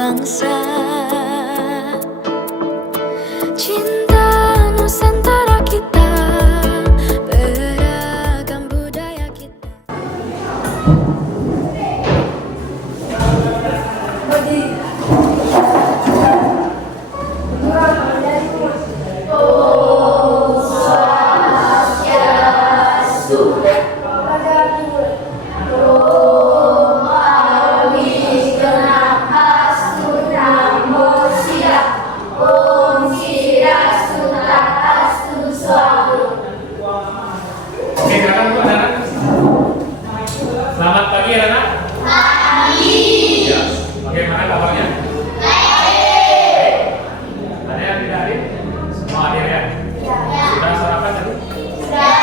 bangsa. Cinta Nusantara kita, beragam budaya kita. Selamat pagi anak-anak. Pagi. Ya. Bagaimana kabarnya? Baik. Ada yang tidak hadir? Semua hadir ya? Ya. Sudah sarapan tadi? Sudah.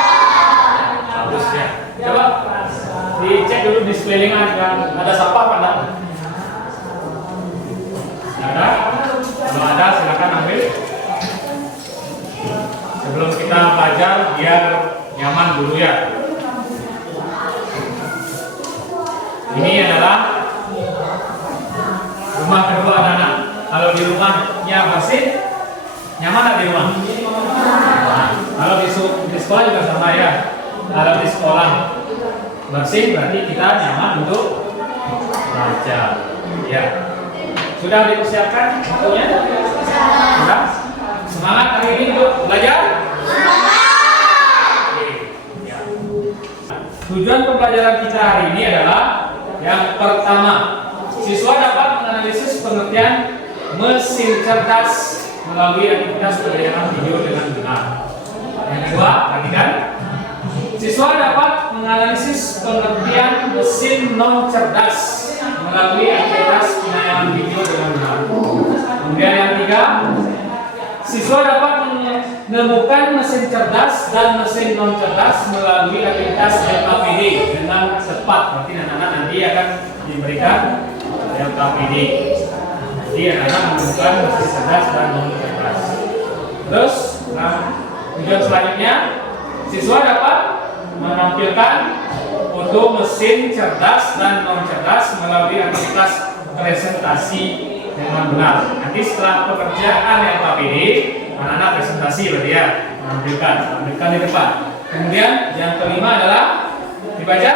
Bagus ya. Coba dicek dulu di sekeliling ada sampah apa enggak? Ada? Kalau ada silakan ambil. Sebelum kita belajar biar nyaman dulu ya. Ini adalah rumah kedua anak-anak. Kalau di rumahnya bersih, nyaman nggak di rumah? Nah, kalau di sekolah juga sama ya. Kalau di sekolah bersih berarti kita nyaman untuk belajar. Ya. Sudah dipersiapkan waktunya? Sudah? Semangat hari ini untuk belajar? Oke. Ya. Tujuan pembelajaran kita hari ini adalah yang pertama, siswa dapat menganalisis pengertian mesin cerdas melalui aktivitas pendengaran video dengan benar. Yang kedua, perhatikan, siswa dapat menganalisis pengertian mesin non cerdas melalui aktivitas pendengaran video dengan benar. Kemudian yang ketiga, siswa dapat menemukan mesin cerdas dan mesin non cerdas melalui aktivitas LKPD dengan tepat. Berarti anak-anak nanti akan diberikan LKPD. Jadi anak-anak menemukan mesin cerdas dan non cerdas. Terus, tujuan selanjutnya, siswa dapat menampilkan foto mesin cerdas dan non cerdas melalui aktivitas presentasi dengan benar. Nanti setelah pekerjaan LKPD, anak-anak presentasi berarti ya, menampilkan di depan. Kemudian yang kelima adalah dibaca,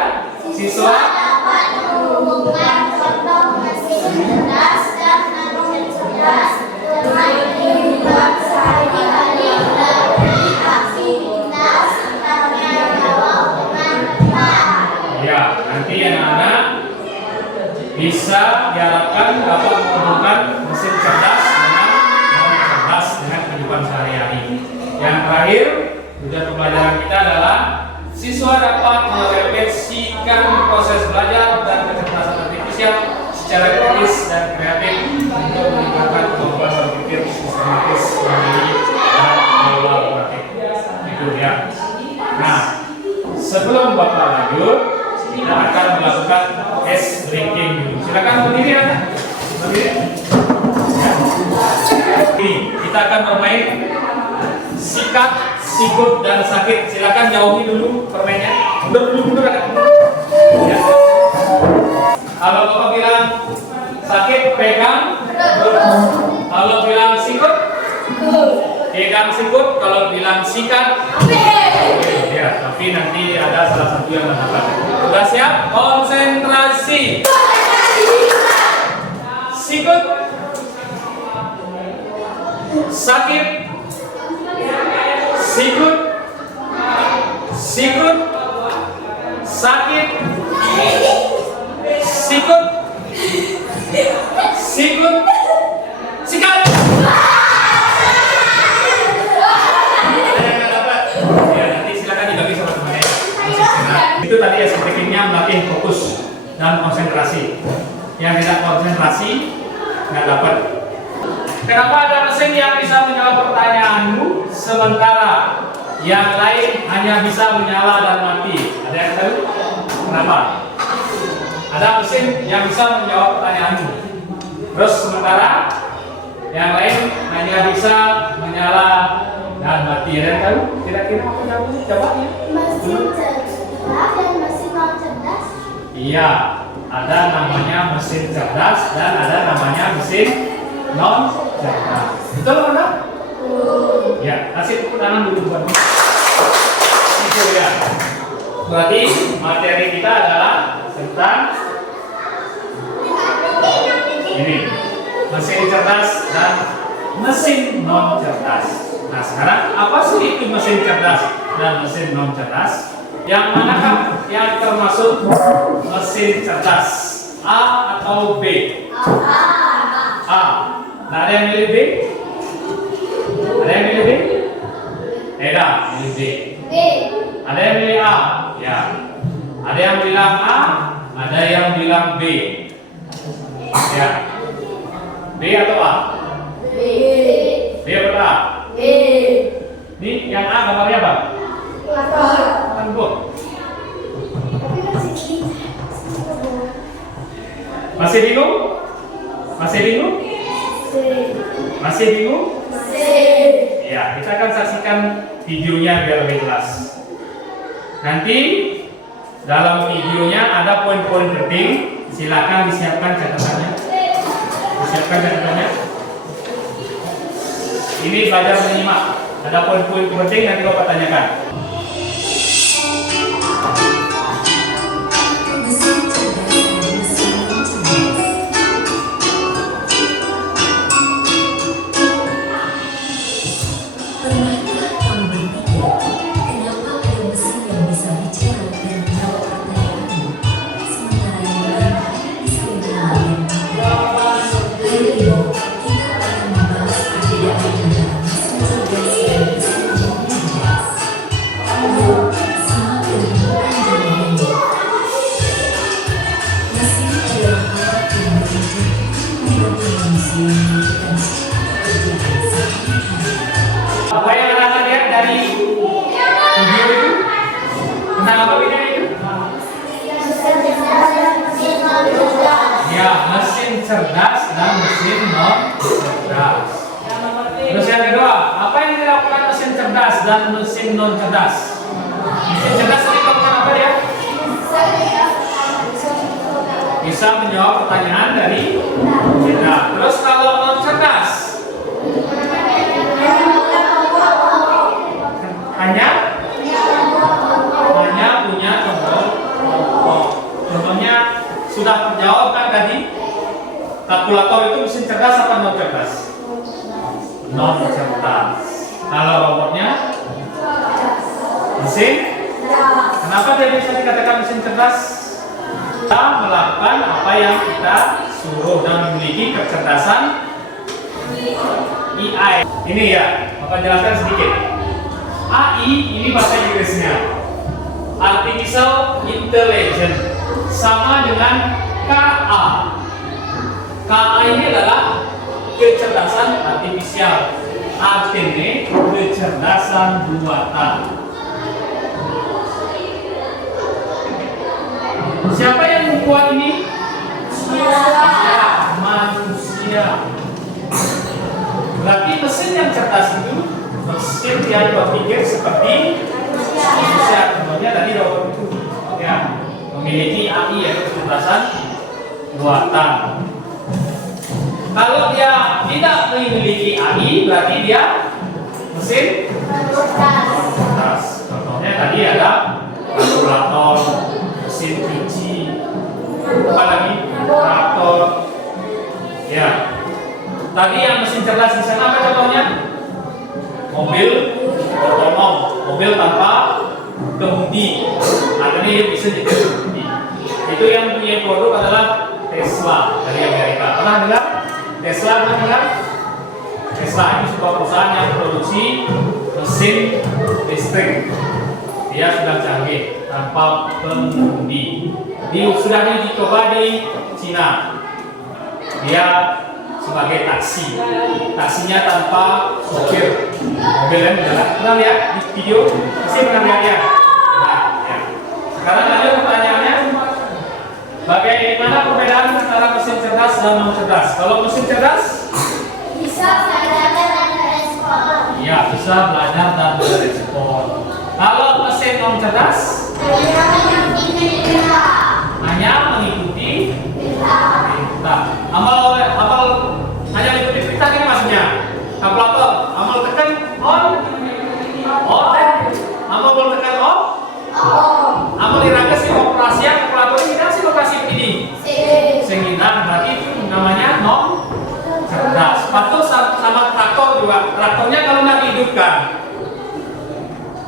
siswa dapat menghubungkan foto mesin cerdas dan non cerdas dengan kehidupan sehari-hari dari aktivitas tanya jawab dengan tepat. ya, nanti anak-anak bisa diharapkan dapat menghubungkan mesin cerdas dengan non cerdas dengan kehidupan sehari-hari. Yang terakhir, tujuan pembelajaran kita adalah siswa dapat merefleksikan proses belajar dan kecerdasan artifisial secara kritis dan kreatif untuk meningkatkan kemampuan berpikir sistematis, mandiri, dan kolaboratif. Itu ya. Nah, sebelum Bapak lanjut, kita akan melakukan tes drinking dulu. Silakan berdiri ya. Berdiri. Ini kita akan bermain sikat, sikut, dan sakit. Silakan jauhi dulu permainnya. Mundur agak. Ya. Kalau Bapak bilang sakit, pegang. Kalau bilang sikut, pegang sikut. Kalau bilang sikat, ya. Tapi nanti ada salah satu yang mendapat. Sudah siap? Konsentrasi. Sikut, sakit, sikut, sikut, sakit, sikut, sikut, sikat. Ya, nanti silakan dibagi sama temannya. Itu tadi ya tekniknya melatih fokus dan konsentrasi. Yang tidak konsentrasi nggak dapat. Kenapa ada mesin yang bisa menjawab pertanyaanmu sementara yang lain hanya bisa menyala dan mati? Ada yang tahu? Kenapa? Ada mesin yang bisa menjawab pertanyaanmu, terus sementara yang lain hanya bisa menyala dan mati. Ada yang tahu? Kira-kira apa jawabnya? Coba ya. Mesin cerdas dan mesin non cerdas. Iya. ada namanya mesin cerdas dan ada namanya mesin non cerdas. Betul kan? Ya, kasih tepuk tangan dulu buat itu ya. Berarti materi kita adalah tentang ini mesin cerdas dan mesin non cerdas. Nah, sekarang apa sih itu mesin cerdas dan mesin non cerdas? Yang manakah yang termasuk mesin cerdas? A atau B? A. Nah, ada yang milih B? Ada yang milih B? Tidak, milih B. Ada yang milih A? Ya. Ada yang bilang A, ada yang bilang B. Ya. B atau A? B atau A? Ini yang A gambarnya apa? Tunggu. Masih bingung? Masih bingung? Masih bingung? Ya, kita akan saksikan videonya biar lebih jelas. Nanti dalam videonya ada poin-poin penting. Silakan disiapkan catatannya. Disiapkan catatannya. Ini belajar menyimak. Ada poin-poin penting nanti Bapak tanyakan. Apa yang Anda lihat dari video itu? Tentang apa videonya itu? Ya, mesin cerdas dan mesin non cerdas. Terus yang kedua, apa yang dilakukan mesin cerdas dan mesin non cerdas? Mesin cerdas dilakukan apa ya? Bisa menjawab pertanyaan dari kita. Terus kalau non cerdas? Hanya punya contoh. Contohnya sudah terjawab kan tadi? Kalkulator itu mesin cerdas apa non cerdas? Non cerdas. Kalau robotnya mesin. Kenapa dia bisa dikatakan mesin cerdas? Kita melakukan apa yang kita suruh dan memiliki kecerdasan AI. Ini ya, Bapak jelaskan sedikit. AI ini bahasa Inggrisnya. Artificial Intelligence sama dengan KA. KA ini adalah kecerdasan artifisial. Artinya kecerdasan buatan. Siapa yang membuat ini? Manusia. Berarti mesin yang cerdas itu mesin yang berpikir seperti manusia. Contohnya tadi robot itu ya memiliki AI yaitu kecerdasan buatan. Kalau dia tidak memiliki AI berarti dia mesin cerdas. Contohnya tadi ada kalkulator, mesin cuci, apa lagi? Traktor. Ya. Tadi yang mesin cerdas di sana apa contohnya? Mobil otonom, mobil tanpa kemudi. Artinya dia bisa jadi kemudi. Itu yang punya produk adalah Tesla dari Amerika. Pernah dengar? Tesla pernah dengar? Tesla ini sebuah perusahaan yang produksi mesin listrik. Dia sudah canggih tanpa pengemudi. Sudah dicoba di Cina. Dia sebagai taksi. Taksinya tanpa sopir. Mobilnya berjalan. Pernah lihat di video? Pasti pernah lihat ya? Nah, ya. Sekarang lanjut pertanyaannya. Bagaimana perbedaan antara mesin cerdas dan non cerdas? Kalau mesin cerdas Bisa belajar dan merespon. ya bisa belajar dan merespon. Kalau mesin non cerdas Hanya mengikuti hanya mengikuti hidupkan.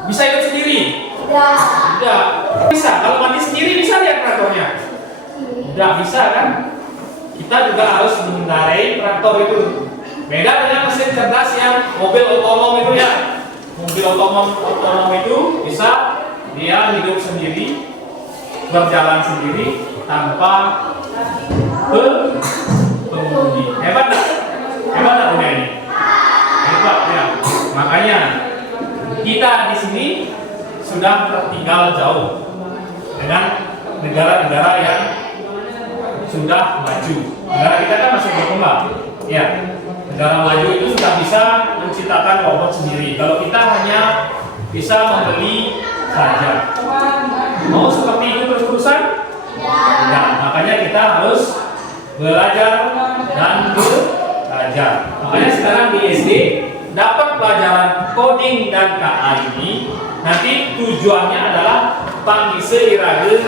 Bisa hidup sendiri? Tidak. Bisa. Kalau mati sendiri bisa lihat traktornya? Tidak bisa kan? Kita juga harus mengendarai traktor itu. Beda dengan mesin cerdas yang mobil otonom itu ya. Mobil otonom itu bisa dia hidup sendiri, berjalan sendiri tanpa pengemudi. Hebat tak? Hebat tak punya ini? Hebat ya. Makanya kita di sini sudah tertinggal jauh dengan negara-negara yang sudah maju. Negara kita kan masih berkembang. Ya. Negara maju itu sudah bisa menciptakan robot sendiri. Kalau kita hanya bisa membeli saja. Mau seperti itu terus-terusan? Ya, makanya kita harus belajar dan belajar. Makanya sekarang di SD dapat pelajaran coding dan KA ini. Nanti tujuannya adalah Pak bisa irage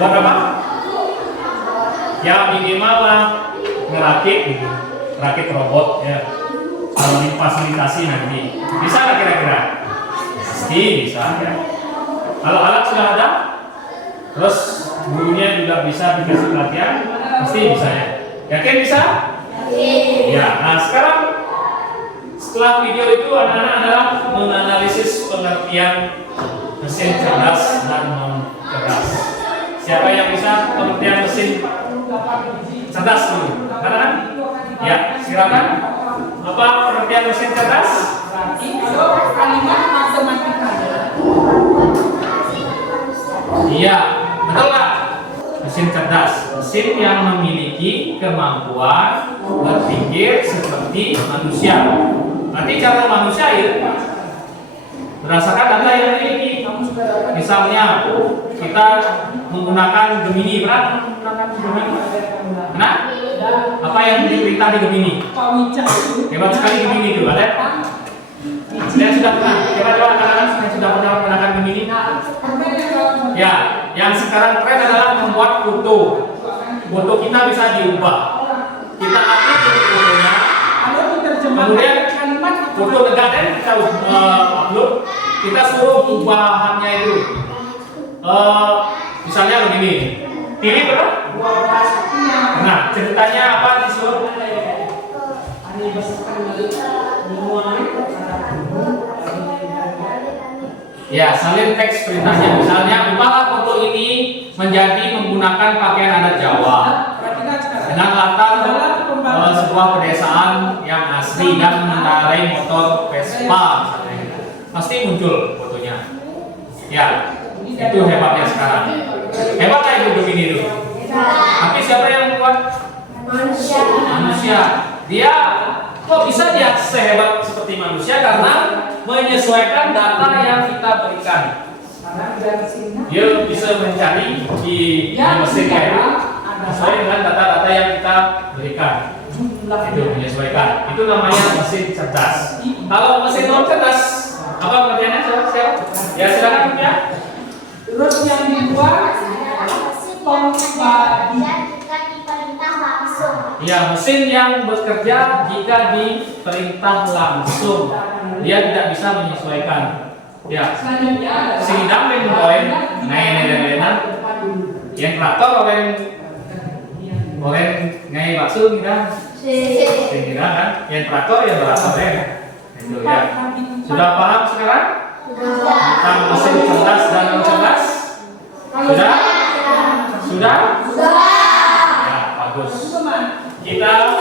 buat apa? Ya minimal lah ngerakit robot ya. Kalau difasilitasi nanti bisa nggak kira-kira? Pasti bisa ya. Kalau alat sudah ada, terus gurunya juga bisa dikasih pelatihan, pasti bisa ya. Yakin bisa? Ya. Nah sekarang setelah video itu anak-anak adalah menganalisis pengertian mesin cerdas dan non cerdas. Siapa yang bisa pengertian mesin cerdas dulu? Katakan? Ya, silakan. Apa pengertian mesin cerdas? Kalimat matematika. Iya, betul nggak? Mesin cerdas, mesin yang memiliki kemampuan berpikir seperti manusia. Nanti cara manusia ya berdasarkan data yang dimiliki. Misalnya kita menggunakan Gemini, berat menggunakan Gemini. Nah, apa yang diperintah di Gemini? Hebat sekali Gemini itu, ada? Saya sudah pernah. Coba katakan saya sudah pernah menggunakan Gemini. Ya, yang sekarang tren adalah membuat foto. Foto kita bisa diubah. Kita upload fotonya. Kemudian foto negatif kita upload. Kita suruh ubahannya itu. Misalnya begini. Pilih berapa? Nah, ceritanya apa disuruh? Ya, salin teks perintahnya. Misalnya, ubahlah foto ini menjadi menggunakan pakaian adat Jawa dengan latar sebuah pedesaan yang asli dan mengendarai motor Vespa. Pasti muncul fotonya. Ya, itu hebatnya sekarang. Hebat kayak itu begini itu. Tapi siapa yang buat? Manusia. Dia kok bisa dia sehebat seperti manusia karena menyesuaikan data yang kita berikan. Dia bisa mencari di mesin itu sesuai dengan data-data yang kita berikan. Itu menyesuaikan. Itu namanya mesin cerdas. Kalau mesin non cerdas, apa pengertiannya? Siapa? Ya silakan ya. Terus yang dibuat pembagi. Ya, mesin yang bekerja jika diperintah langsung. Dia tidak bisa menyesuaikan. Ya. Sidang yang poin, naik yang traktor orang ngai bakso kita. Kita kan, yang traktor yang traktor ya. Itu ya. Sudah paham sekarang? Tentang mesin cerdas dan non cerdas? Sudah? Sudah? Ya, bagus. Kita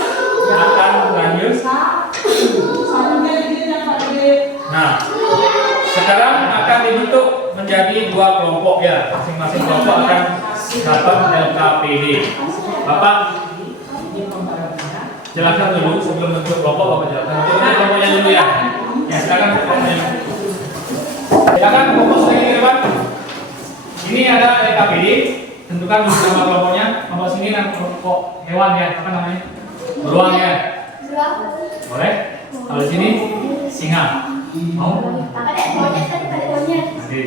akan lanjut. Nah, sekarang akan dibentuk menjadi dua kelompok ya. Masing-masing kelompok akan dapat LKPD. Bapak jelaskan dulu sebelum bentuk kelompok, Bapak jelaskan. Bentuk kelompoknya dulu ya. Ya, silakan kelompoknya. Silakan kelompok sini ke depan. Ini ada LKPD. Tentukan dulu nama kelompoknya. Kelompok sini dan kelompok hewan ya. Apa namanya? Beruang ya. Boleh? Kalau di sini singa. Mau? Nanti.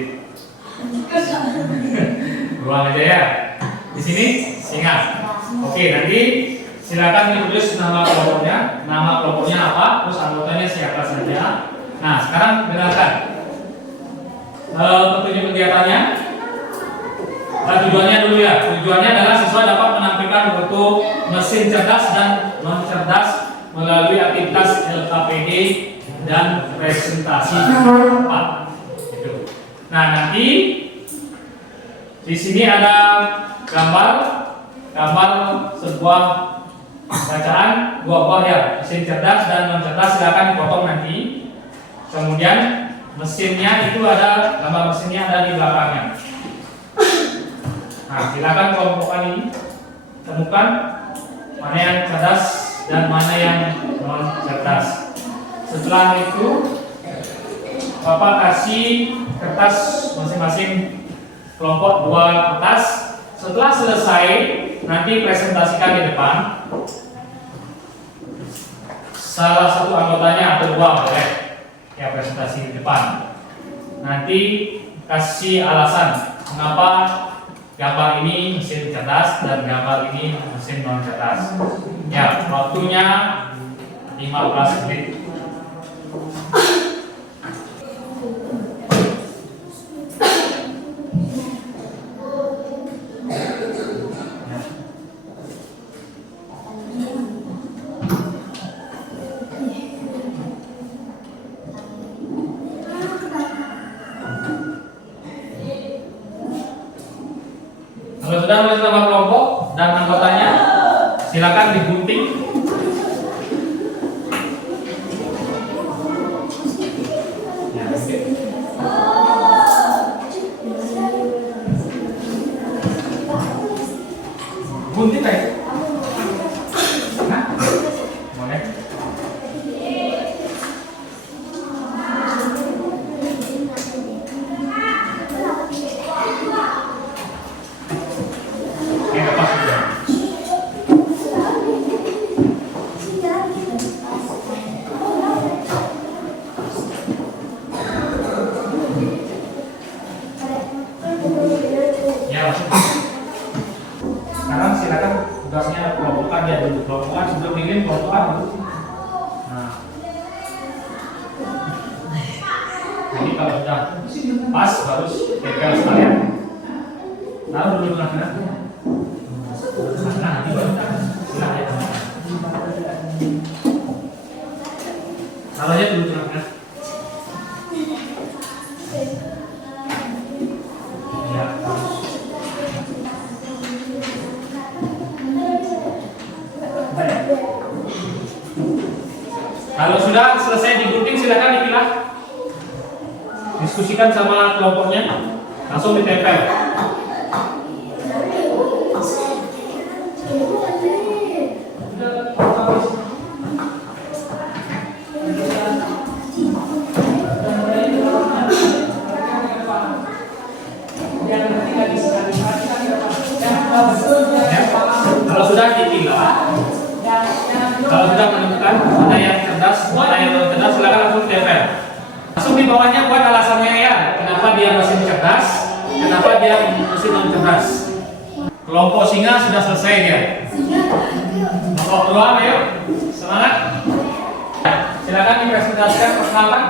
Beruang aja ya. Di sini singa. Oke, nanti silakan ditulis nama kelompoknya apa, terus anggotanya siapa saja. Nah, sekarang dengarkan petunjuk kegiatannya. Tujuannya dulu ya. Tujuannya adalah siswa dapat menampilkan bentuk mesin cerdas dan non cerdas melalui aktivitas LKPD dan presentasi 4. Gitu. Nah, nanti di sini ada gambar sebuah bacaan dua buah ya, mesin cerdas dan non cerdas, silakan dipotong nanti. Kemudian mesinnya itu ada, gambar mesinnya ada di belakangnya. Nah, silakan kelompokkan ini, temukan mana yang cerdas dan mana yang non cerdas. Setelah itu Bapak kasih kertas masing-masing kelompok 2 kertas. Setelah selesai nanti presentasikan di depan. Salah satu anggotanya atau 2 boleh ya presentasi di depan. Nanti kasih alasan mengapa gambar ini mesin cerdas dan gambar ini mesin non cerdas. Ya, waktunya 15 menit. Kalau sudah menulis nama kelompok dan anggotanya, silakan digunting. Ya, gunting baik. Nah, boleh. Sekarang silakan tugasnya kelompokkan ya dulu, kelompokkan sebelum bikin kelompokkan dulu. Nah, jadi kalau sudah pas baru tempel sekalian. Taruh dulu tengah-tengah. Nah, nanti baru silakan. Taruh aja dulu tengah-tengah. Ya. Kalau sudah selesai digunting, silakan dipilah. Diskusikan sama kelompoknya, langsung ditempel. Ya. Kalau sudah dipilah, kalau sudah menemukan mana yang cerdas, mana yang non cerdas, silakan langsung tempel. Langsung di bawahnya buat alasannya ya, kenapa dia mesin cerdas, kenapa dia mesin non cerdas. Kelompok singa sudah selesai dia. Kelompok 2, ayo semangat. Silakan dipresentasikan perkenalan.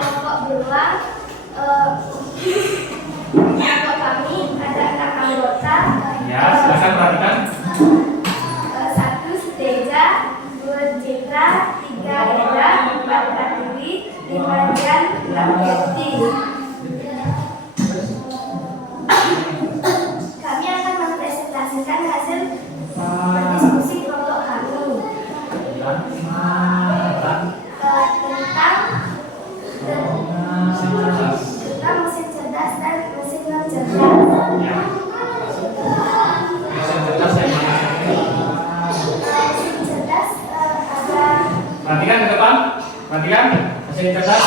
Kelompok beruang, kelompok kami ada 6 anggota. Ya, silakan perhatikan. 1 Teja, 2 Citra, 3 Eda, 4 Kartiwi, 5 Dian, 6 Yeti. Kami akan mempresentasikan hasil diskusi kelompok kami tentang mesin cerdas dan mesin non cerdas. Mesin cerdas yang mana? Mesin cerdas ada. Perhatikan ke depan, perhatikan mesin cerdas.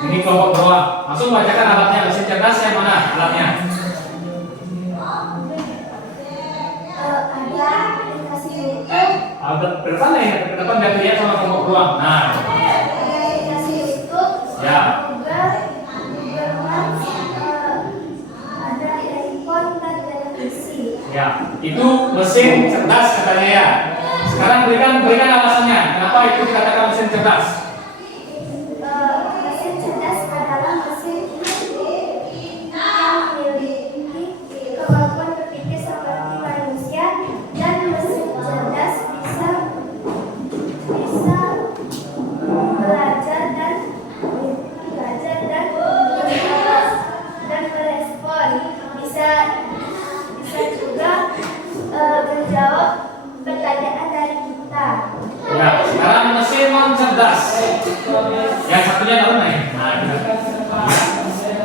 Ini kelompok bawah. Langsung bacakan alatnya. Mesin cerdas yang mana alatnya? Ada aplikasi YouTube. Alat ke depan ya, ke depan biar lihat sama kelompok bawah. Nah, Ada aplikasi YouTube. ya. Google Maps. Ada handphone dan televisi. Ya, itu mesin cerdas katanya ya. Sekarang berikan alasannya. Kenapa itu dikatakan mesin cerdas? Mesin cerdas adalah mesin yang memiliki kemampuan berpikir seperti manusia, dan mesin cerdas bisa belajar dan merespon, bisa juga menjawab pertanyaan dari kita. Ya, sekarang mesin non cerdas. Yang satunya tahu nih. Nah,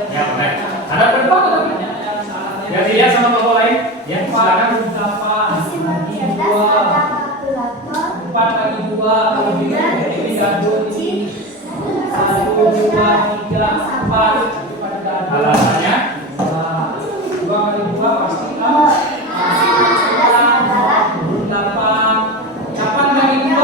ya, baik. Ada berapa? Ya, dilihat sama kelompok lain. Ya, silakan. Mesin non cerdas ada kalkulator, 4 kali 2 kemudian mesin cuci, mesin penggerak, 4 Alasannya? 2 kali 2 pasti mesin non cerdas adalah 8. 8 kali 2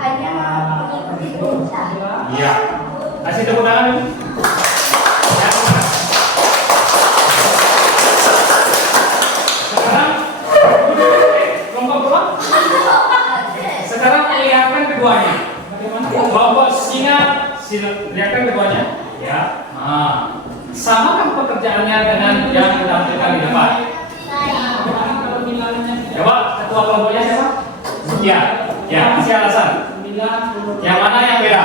hanya mengikuti perintah. Iya. Kasih tepuk tangan dulu. Ya, sekarang kelompok berapa? Sekarang lihatkan keduanya. Kelompok singa, lihatkan keduanya. Ya. Nah, samakah pekerjaannya dengan yang ditampilkan di depan? Coba ketua kelompoknya siapa? Ya, ya, kasih alasan. Yang mana yang beda?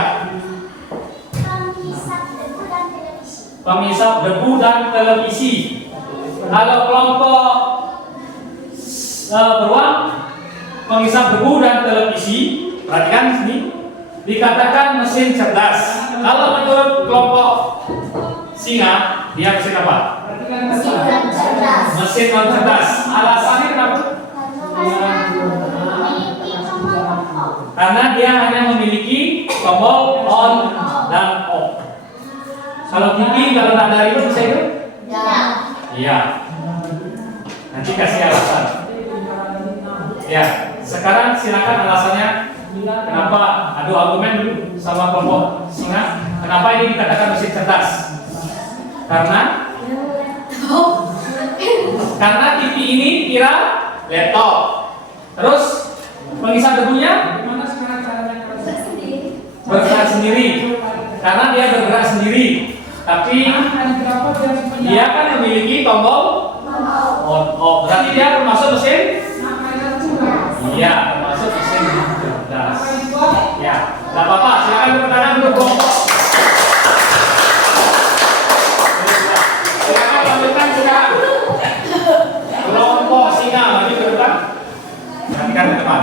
Pengisap debu dan televisi. Kalau kelompok beruang, pengisap debu dan televisi, perhatikan sini, dikatakan mesin cerdas. Kalau menurut kelompok singa, dia mesin apa? Mesin non cerdas. Alasannya kenapa? Karena dia hanya memiliki tombol on dan off. Kalau TV, kalau tak ada remote bisa itu? Iya. Nanti kasih alasan. Ya, sekarang silakan alasannya. Kenapa? Adu argumen dulu sama kelompok singa. Kenapa ini dikatakan mesin cerdas? Karena TV ini kira laptop. Terus pengisap debunya Gimana sekarang caranya bergerak sendiri. Karena dia bergerak sendiri. Tapi dia kan memiliki tombol on off. Berarti dia termasuk mesin? Iya, termasuk mesin cerdas. Ya, nggak apa-apa. Silakan tepuk tangan untuk kelompok. Silakan lanjutkan sekarang. Kelompok singa maju ke depan. Perhatikan ke depan.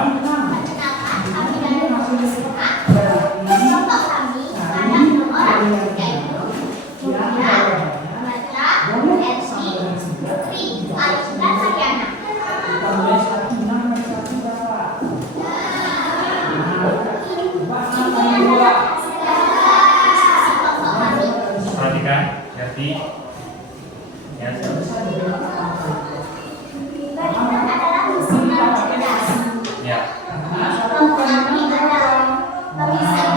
Perhatikan, Gerti. Ya, adalah mesin non cerdas. ya. Kelompok kami adalah pengisap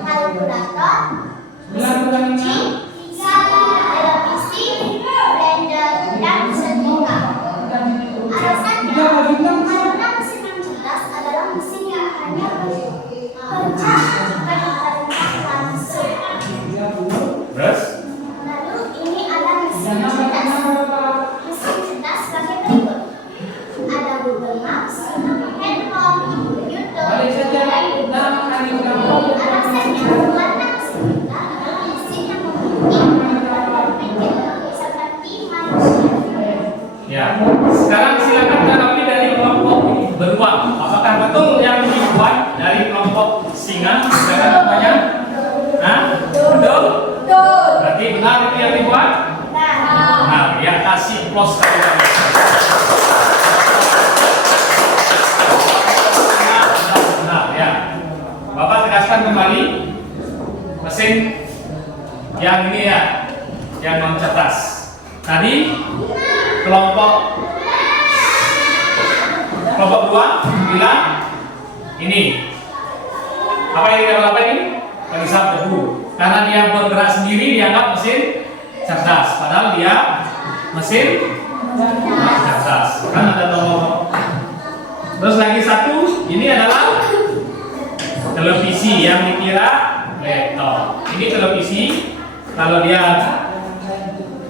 kalkulator, cuci, televisi, blender, dan setrika. Alasannya, karena mesin non cerdas adalah mesin yang hanya bekerja jika diperintah langsung. Terus? Lalu ini ada mesin cerdas. Mesin cerdas sebagai berikut. Ada Google Maps, handphone, YouTube, alasannya karena mesin cerdas adalah mesin yang memiliki kemampuan berpikir seperti manusia. Ya. Sekarang silakan tanggapi dari kelompok beruang. Apakah betul yang dibuat dari kelompok singa? Silakan namanya. Hah? Betul? Berarti benar itu yang dibuat? Nah, ya kasih plus sekali lagi. Benar, ya. Bapak tegaskan kembali mesin yang ini ya, yang non cerdas. Tadi kelompok beruang bilang ini apa yang didapat ini? Terhisap debu. Karena dia bergerak sendiri dianggap mesin cerdas. Padahal dia mesin cerdas. Kan ada nomor. Terus lagi satu, ini adalah televisi yang dikira laptop. Ini televisi, kalau dia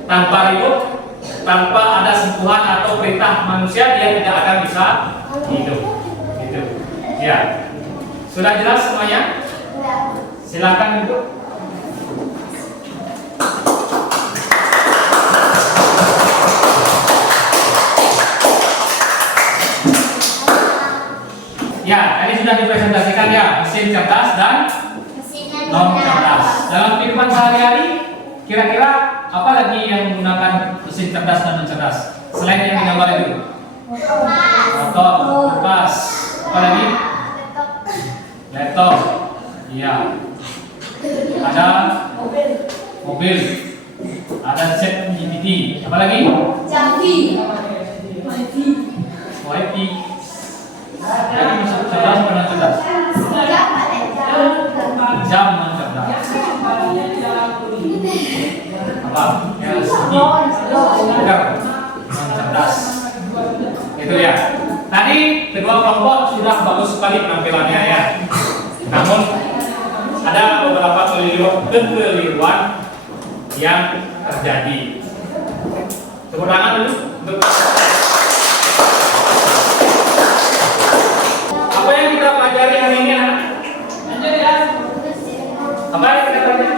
tanpa remote, tanpa ada sentuhan atau perintah manusia, dia tidak akan bisa hidup. Gitu. Ya, sudah jelas semuanya? Silakan duduk. Ya, tadi sudah dipresentasikan ya, mesin cerdas dan non cerdas. Dalam kehidupan sehari-hari, kira-kira apa lagi yang menggunakan mesin cerdas dan non cerdas? Selain yang digambar itu, motor, kulkas, apa lagi? Laptop, iya. Ada mobil, ada set GPT, apa lagi? Wifi. Jadi masuk cerdas atau non cerdas? Jam non cerdas. Apa? LCD. Non cerdas. Itu ya. Tadi kedua kelompok sudah bagus sekali penampilannya ya. Namun ada beberapa kekeliruan yang terjadi. Tepuk tangan dulu untuk apa yang kita pelajari hari ini, anak? Apa yang kita pelajari?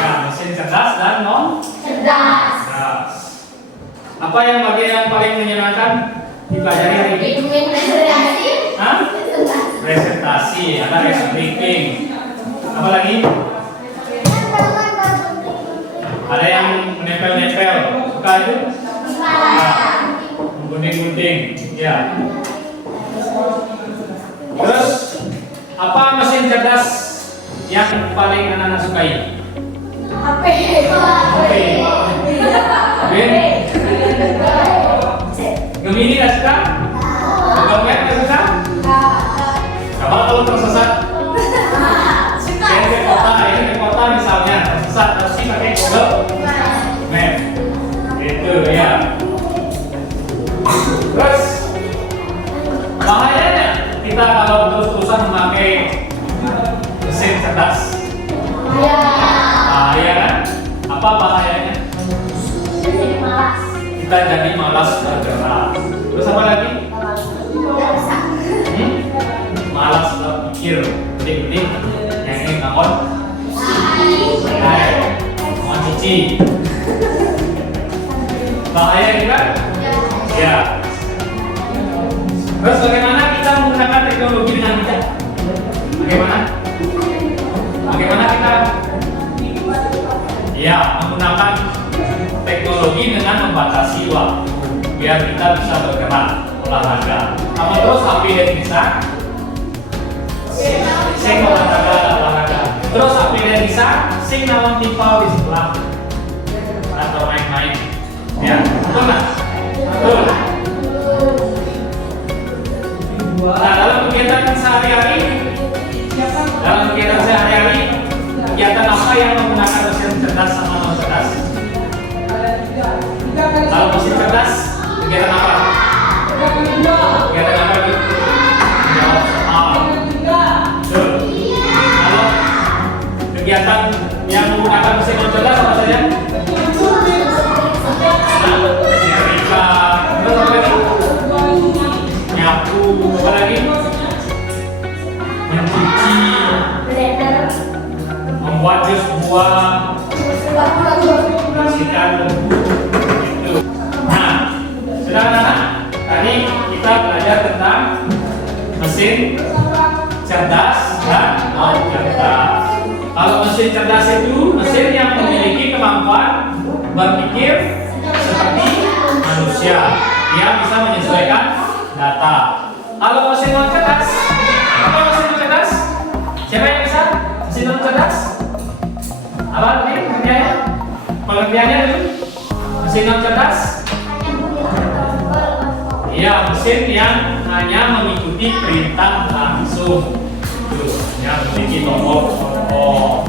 Ya, mesin cerdas dan non cerdas. Apa yang bagian yang paling menyenangkan dipelajari hari ini? Hah? Presentasi, ada briefing. Apa lagi? Ada yang menempel-nempel, suka itu? Gunting-gunting, ya. Terus apa mesin cerdas yang paling anak-anak sukai? HP. Gemini nggak suka? Google Map nggak suka? Coba kalau tersesat? Ini ke kota misalnya tersesat, harus sih pakai Google Map. Itu ya. Terus bahayanya kita kalau terus-terusan memakai mesin cerdas. Bahaya kan? Apa bahayanya? Kita jadi malas bergerak. Terus apa lagi? Malas berpikir. Gede-gede yang ini ngakon. Mau cici. Bahaya juga? Ya. Terus bagaimana kita menggunakan teknologi dengan bijak? Bagaimana? Bagaimana kita? Ya, menggunakan teknologi dengan membatasi waktu biar kita bisa bergerak, olahraga. Apa terus HP dan bisa? Sing olahraga. Terus HP dan bisa? Sing lawan tipau di sebelah atau main-main. Ya, betul nggak? Betul. Nah, dalam kegiatan sehari-hari, kegiatan apa yang menggunakan mesin cerdas sama non cerdas? Kalau mesin cerdas, kegiatan apa? Kegiatan apa itu? Menjawab soal. Betul. Kalau kegiatan yang menggunakan mesin non cerdas apa saja? Setrika, terus apa lagi? Nyapu, apa lagi? Mencuci, membuat jus buah, bersihkan debu, itu. Nah, sudah anak-anak, tadi kita belajar tentang mesin cerdas dan non cerdas. Kalau mesin cerdas itu mesin yang memiliki kemampuan berpikir seperti manusia, dia bisa menyesuaikan data. Kalau mesin non cerdas, apa mesin non cerdas? Siapa yang bisa? Mesin non cerdas? Apa tadi pengertiannya? Pengertiannya dulu. Mesin non cerdas? Iya, mesin yang hanya mengikuti perintah langsung. Tuh. memiliki tombol on.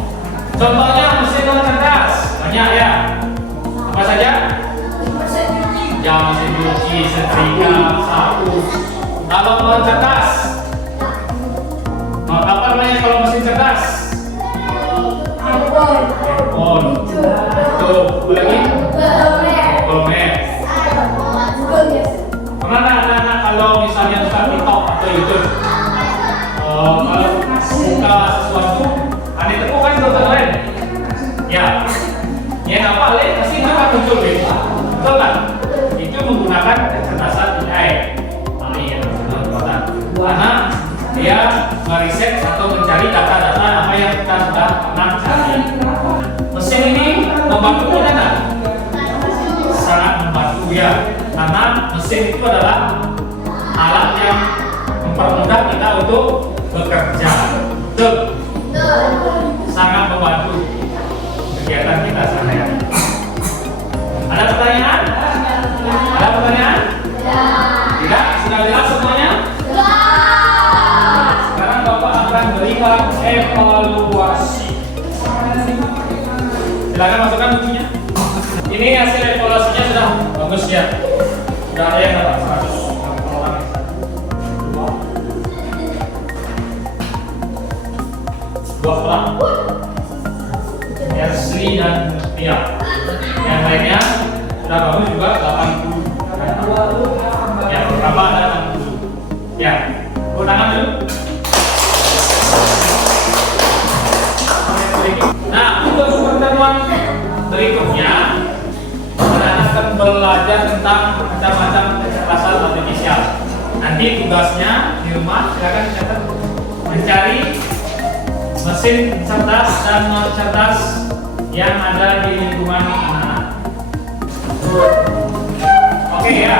Contohnya mesin non cerdas banyak ya. Apa saja? Ya, mesin cuci, setrika, sapu. Kalau non cerdas, apa namanya kalau mesin cerdas? Handphone. Tuh, lagi? Google Pernah anak-anak kalau misalnya suka TikTok atau YouTube, kalau suka sesuatu, aneh tepuk kan tonton lain. Ya, ya apa lain pasti akan muncul deh. Betul kan? Itu menggunakan kecerdasan AI. Karena dia meriset atau mencari data-data apa yang kita sudah pernah cari. Mesin ini membantu tidak? Sangat membantu ya. Karena mesin itu adalah alat yang mempermudah kita untuk bekerja. Betul? Sangat membantu kegiatan kita sehari-hari. Ada pertanyaan? Ada pertanyaan? Tidak? Sudah jelas semuanya? Sekarang Bapak akan berikan evaluasi. Silakan masukkan bukunya. Ini hasil evaluasinya sudah bagus ya. Sudah ada yang dapat 100 orang. Dua orang. Ersli dan Tia. Yang lainnya sudah bagus juga 80. Ya, berapa ada 60. Ya, tangan dulu. Nah, untuk pertemuan berikutnya kita akan belajar tentang macam-macam kecerdasan artifisial. Nanti tugasnya di rumah silakan catat mencari mesin cerdas dan non cerdas yang ada di lingkungan anak. Oke ya,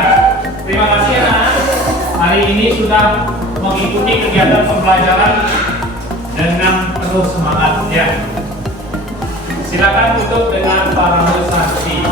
terima kasih anak. Hari ini sudah mengikuti kegiatan pembelajaran dengan penuh semangat ya. Silakan tutup dengan para saksi.